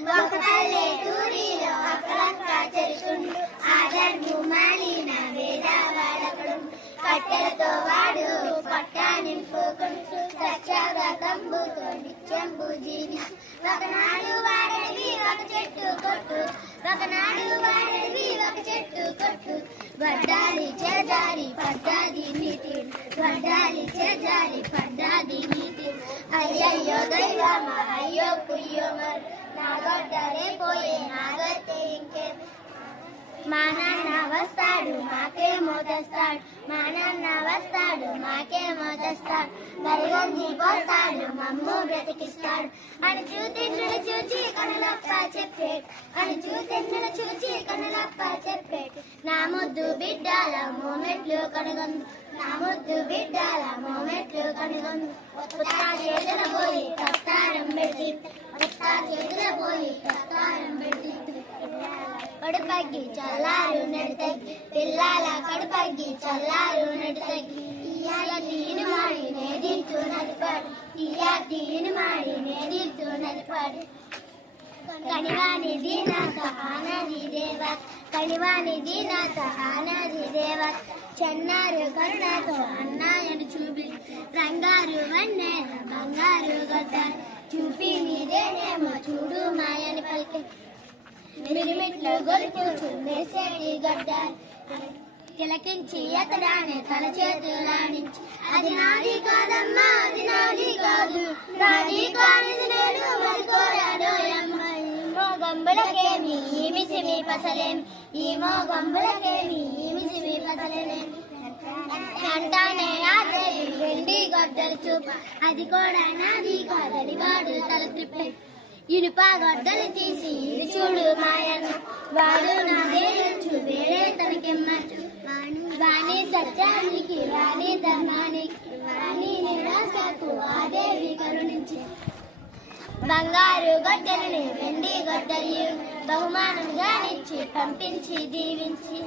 ఒక పల్లెటూరిలో అక్కలంతా చెరుకుండు ఆదర్భు మాలిన వేదవాడకుడు కట్టెలతో వాడు పట్టా నింపుకుంటూ సత్యాగతంబుతో నిత్యంబు జీవి ఒకనాడు వాడవి ఒక చెట్టు కొట్టు ఒకనాడు వాడవి ఒక చెట్టు కొట్టు వడ్డాలి చేజారి పడ్డాది నీతి వడ్డాలి చేజారి పడ్డాది నీతి అయ్యయ్యో దైవమ అయ్యో కుయ్యో మరి నాగొడ్డరే పోయే నాగొట్టే ఇంకే మా నాన్న వస్తాడు మాకేమో తెస్తాడు మా నాన్న వస్తాడు మాకేమో తెస్తాడు గరిగంజి పోస్తాడు మమ్ము బ్రతికిస్తాడు అని చూతిన్నులు చూచి కనులప్ప చెప్పేడు అని చూతిన్నులు చూచి కనులప్ప చెప్పేడు నా ముద్దు బిడ్డాల మోమెట్లు కనుగొందు నా ముద్దు బిడ్డాల మోమెట్లు కనుగొందు ఉత్తా చేతుల పోయి తస్తారం పెట్టి ఉత్తా చేతుల పోయి తస్తారం పెట్టి కడుపగ్గి చల్లారు నడితగ్గి పిల్లల కడుపగ్గి చల్లారు నడితగ్గి ఇయ్యాల తీను మాడి నేదిత్తు నడిపాడు ఇయ్యా తీను మాడి నేదిత్తు నడిపాడు కనివాని దీనాథ ఆనది దేవ కనివాని దీనాథ ఆనది దేవ చెన్నారు కరుణతో అన్నాయను చూపి రంగారు వన్నే బంగారు గడ్డ చూపి నీదేనేమో చూడు మాయని పలికి మిరిమిట్లు గొలుపుచు మెరిసేటి గడ్డ తిలకించి ఎత్తడానే తల చేతులాడించి అది నాది కాదమ్మా అది నాది కాదు నాది కానిది నేను మరి కోరాడోయమ్మ మోగంబులకేమి ఈమిసిమి పసలేమి ఈ మోగంబులకేమి ఈమిసిమి పసలేమి అంటానే ఆ దేవి వెండి గడ్డలు చూప అది కూడా నాది కాదని వాడు తల తిప్పే ఇనుప గడ్డలు తీసి ఇది చూడు మాయను వాడు నాదేయచ్చు వేరే తనకెమ్మచ్చు వాణి సత్యానికి వాణి ధర్మానికి వాణి నిరాశకు ఆదేవి కరుణించి బంగారు గడ్డలని వెండి గడ్డలు బహుమానంగా ఇచ్చి పంపించి దీవించి